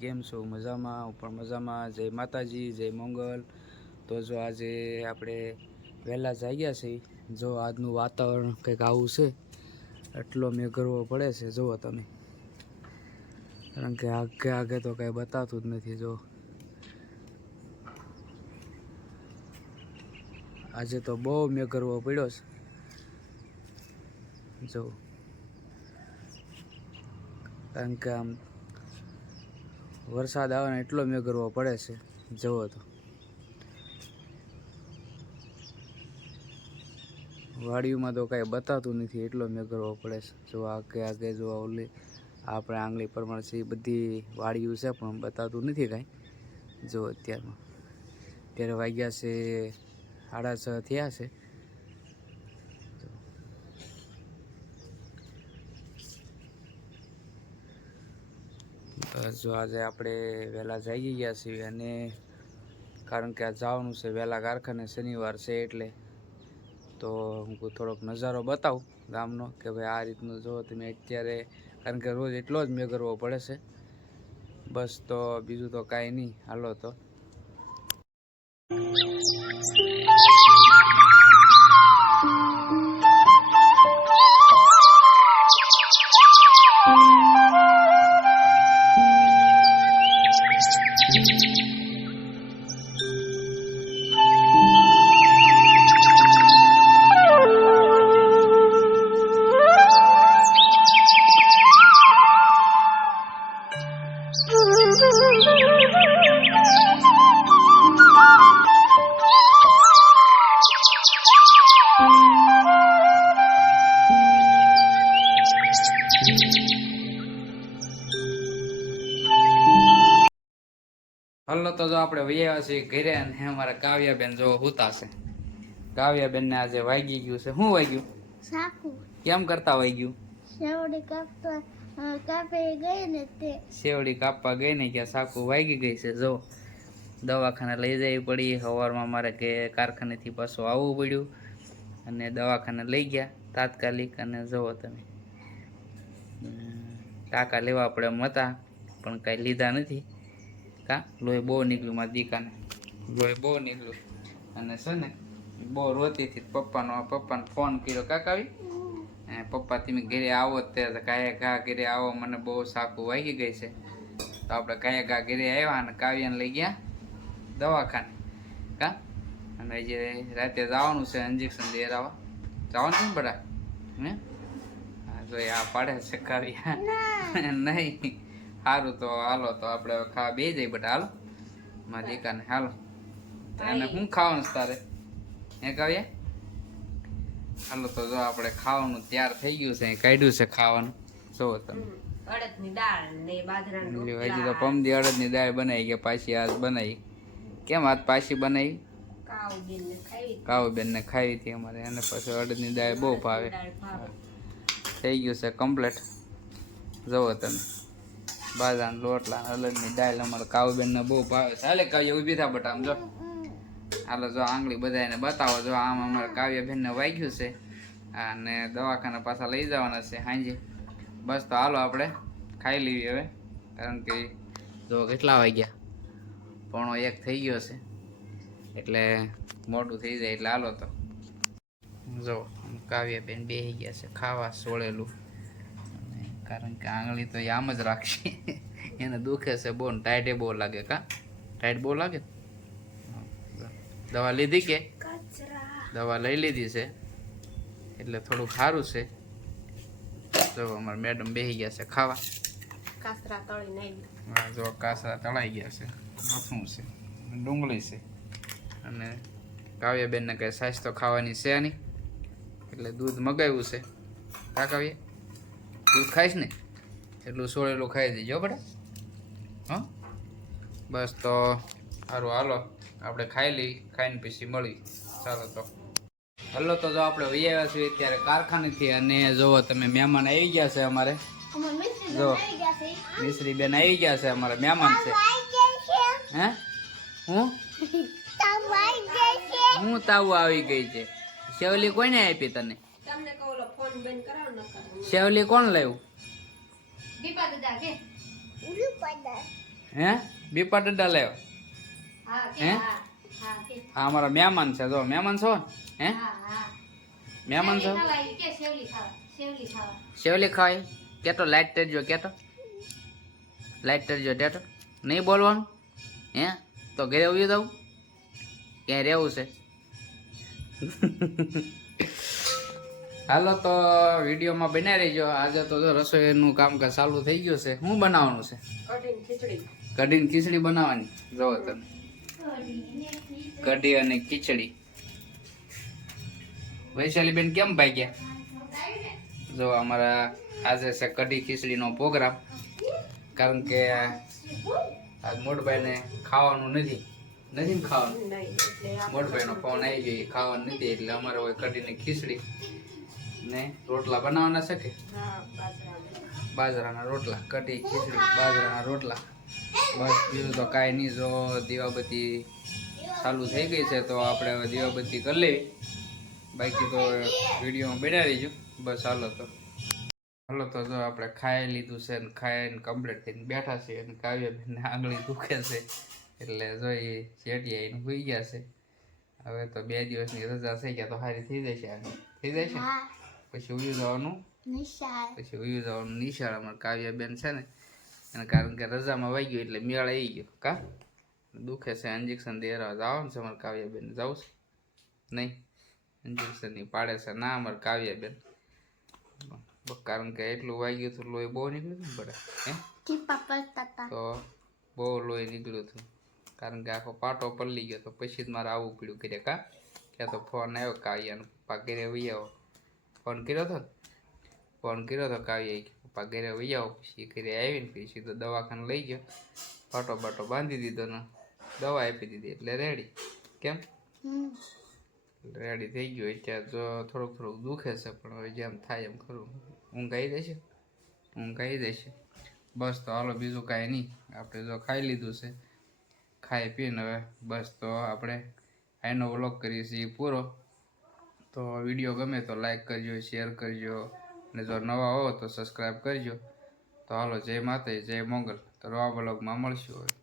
કેમ છો? મજામાં? હું પણ મજામાં. જય માતાજી, જય મંગલ. તો જો આજે આપણે વહેલા જાગ્યા છીએ. જો આજનું વાતાવરણ કંઈક આવું છે, એટલો મેં ગરવો પડે છે. જુઓ તમે. કારણ કે આગે આગે તો કાંઈ બતાતું જ નથી જો આજે તો બહુ મેં ગરવો પડ્યો છે. જો કારણ કે આમ વરસાદ આવે ને એટલો મેં કરવો પડે છે. જવો તો. વાડીઓમાં તો કાંઈ બતાતું નથી, એટલો મેં કરવો પડે છે. જો આગે આગે જો ઓલી, આપણે આંગળી પ્રમાણે છે બધી વાડીઓ છે, પણ બતાતું નથી કાંઈ. જો અત્યારમાં. ત્યારે વાગ્યા છે, સાડા છ થયા છે. જો આજે આપણે વહેલા જઈ ગયા છીએ અને કારણ કે આ જવાનું છે વહેલા કારખાને શનિવાર છે એટલે, તો હું થોડોક નજારો બતાવું ગામનો કે ભાઈ આ રીતનું જો તમે અત્યારે, કારણ કે રોજ એટલો જ મેં કરવો પડે છે. બસ તો બીજું તો કાંઈ નહીં, હાલો તો. હલો તો જો આપણે વૈયા છીએ ઘરે અને અમારા કાવ્યાબેન જો હુતા છે કાવ્યાબેનને આજે વાગી ગયું છે. શું વાગ્યું? સાકુ. કેમ કરતા વાગ્યું? સેવડી કાપતા કાપે ગઈ ને તે. શેવડી કાપવા ગઈ ને કે સાકુ વાગી ગઈ છે. જો દવાખાને લઈ જવી પડી. સવારમાં મારે કે કારખાનેથી પાછું આવવું પડ્યું. અને દવાખાને લઈ ગયા તાત્કાલિક. અને જુઓ તમે ટાંકા લેવા આપણે એમ હતા પણ કાંઈ લીધા નથી. કા? લોહી બહુ નીકળ્યું મારા દીકાને. લોહી બહુ નીકળ્યું. અને છે ને બહુ રોતી હતી પપ્પાનો પપ્પાને ફોન કર્યો. કાકાવી એ પપ્પા તમે ઘરે આવો જ તે કાયા ઘા ઘરે આવો. મને બહુ સાકું વાગી ગઈ છે. તો આપણે કાયા ઘા ઘરે આવ્યા અને કાવ્યાને લઈ ગયા દવાખાને. કા? અને જે રાતે જવાનું છે ઇન્જેક્શન દેરાવા. જવાનું છે ને બધા? હે? જો આ પાડે છે કાવ્યા. નહીં. સારું તો હાલો તો આપણે ખાવા બે જઈએ બટ હાલો. મારા દીકાને હાલો. અને એને શું ખાવાનું તારે? એ કહીએ હાલો તો જો આપણે ખાવાનું તૈયાર થઈ ગયું છે કાઢ્યું છે ખાવાનું. જોવો તમે. અડદની દાળ ને બાજરાના હજી તો પમદી અડદની દાળ બનાવી કે પાછી આજ બનાવી. કેમ આજ પાછી બનાવી? કાવબીનને ખાવી ખાવી હતી અમારે એને પછી અડદની દાળ બહુ ભાવે. થઈ ગયું છે કમ્પ્લીટ જુઓ તમે. બાજરાના લોટલા અડદની દાળ અમારે કાવુબેનને બહુ ભાવે હાલે કાવ્ય ઊભી થા બટ આમ જો. હાલો જો આંગળી બધાને બતાવો જો આમ અમારે કાવ્યબેનને વાગ્યું છે. અને દવાખાના પાછા લઈ જવાના છે સાંજે બસ તો હાલો આપણે ખાઈ લેવી હવે કારણ કે જો કેટલા વાગ્યા? પોણો એક થઈ ગયો છે એટલે મોટું થઈ જાય એટલે હાલો તો. જો કાવ્યાબેન બેસી ગયા છે ખાવા સોળેલું. કારણ કે આંગળી તો એ આમ જ રાખશે. એને દુખે છે બહુ ટાઈટે બહુ લાગે કા? ટાઈટ બહુ લાગે? દવા લીધી કે? દવા લઈ લીધી છે. એટલે થોડુંક સારું છે. જો અમારા મેડમ બેસી ગયા છે ખાવા. કાસરા તળીને આવી. હા જો કાસરા તળાઈ ગયા છે. મથું છે. ડુંગળી છે. અને કાવ્યાબેનને કંઈ સાસ તો ખાવાની છે નહીં. એટલે દૂધ મગાવ્યું છે. કા કાવ્ય? દૂધ ખાઈશ ને? એટલું સોળેલું ખાઈ દેજો આપણે હા? બસ તો સારું હાલો. આપણે ખાઈ લઈ ખાઈને પછી મળી. ચાલો તો. હલો તો જો આપણે વહી આવ્યા છીએ ત્યારે કારખાનેથી અને જોવો તમે મહેમાન આવી ગયા છે અમારે. જો. આવી મિશ્રી બેન આવી ગયા છે અમારે મહેમાન છે. આવી ગયા છે. હે? હું? તાવ આવી ગયા છે. હું તાવ આવી ગઈ છે. શેવલી કોઈને આપી તને? શેવલી કોણ લાવ્યું? હે? બીપા ડડા લાવ્યો? હે? હા? હા અમારા મહેમાન છે જો મહેમાન છો? હે? હા હા. મહેમાન છો? શેવલી શેવલી ખાય કેતો લાઈટ તેજો કેતો. લાઈટ તેજો ટેટો નહીં બોલવાનું? હે? તો ઘરે ઊભી દઉં ક્યાંય રહેવું છે? હાલો તો વિડીયોમાં બનાવી રહીજો. આજે તો જો રસોઈનું કામકાજ ચાલુ થઈ ગયું છે. શું બનાવવાનું છે? કઢીને ખીચડી. બનાવવાની? જોવો તમે. કઢી અને ખીચડી. વૈશાલી બેન કેમ ભાગ્યા? જો અમારા આજે છે કઢી ખીચડીનો પ્રોગ્રામ. કારણ કે આજ મોટભાઈને ખાવાનું નથી. નથી ખાવાનું? મોટભાઈનો ફોન આવી ગયો ખાવાનું નથી એટલે અમારે હોય કઢીને ખીચડી. ને રોટલા બનાવવાના છે કે? બાજરાના. રોટલા કઢી ખીચડી બાજરાના રોટલા. બસ બીજું તો કાંઈ નહીં. જો દીવાબત્તી ચાલુ થઈ ગઈ છે તો આપણે હવે દીવાબત્તી કરી લેવી. બાકી તો વિડીયોમાં બેડા રહીશું બસ હાલો તો. હાલો તો જો આપણે ખાઈ લીધું છે ને ખાઈને કમ્પ્લીટ થઈને બેઠા છે અને કાવ્યબેનને આંગળી દુખે છે. એટલે જો એ શેઠિયા એને હોઈ ગયા છે. હવે તો બે દિવસની રજા થઈ ગયા તો સારી થઈ જશે આની. થઈ જશે? પછી ઉયું જવાનું. પછી ઉયું જવાનું નિશાળ. અમારે કાવ્યાબેન છે ને એને કારણ કે રજામાં વાઈ ગયો એટલે મેળ આવી ગયો. કા? દુખે છે ઇન્જેક્શન દેવા જવાનું છે અમારે કાવ્યાબેન. જવું છે. નહીં ઇન્જેક્શનની પાડે છે. ના અમારે કાવ્યાબેન. કારણ કે એટલું વાગ્યું હતું લોહી બહુ નીકળ્યું હતું હતા તો. બહુ લોહી નીકળ્યું હતું. કારણ કે આખો પાટો પલળી ગયો તો પછી જ મારે આવવું પડ્યું કર્યા કા? ક્યાં તો ફોન આવ્યો કાવ્યાનો પપ્પા ઘરે વહી આવો. ફોન કર્યો હતો ફોન કર્યો હતો કાવ્યાએ કે પપ્પા ઘરે વહી આવો પછી ઘરે આવીને પછી સીધો દવાખાને લઈ ગયો. પાટો બાટો બાંધી દીધો ને દવા આપી દીધી એટલે રેડી કેમ? રેડી થઈ ગયો. અત્યારે જો થોડુંક થોડુંક દુખે છે પણ હવે જેમ થાય એમ ખરું ઊંઘ આવી દેશે ઊંઘ આવી દેશે બસ તો હાલો બીજું કાંઈ નહીં. આપણે જો ખાઈ લીધું છે. ખાઈ પીને હવે બસ તો આપણે આનો વ્લોગ કરીએ છીએ પૂરો. તો વીડિયો ગમે તો લાઈક કરજો શેર કરજો, અને જો નવા હો તો સબસ્ક્રાઈબ કરજો. તો હાલો, જય માતા જય મોગલ. તો રવા બ્લોગમાં મળશું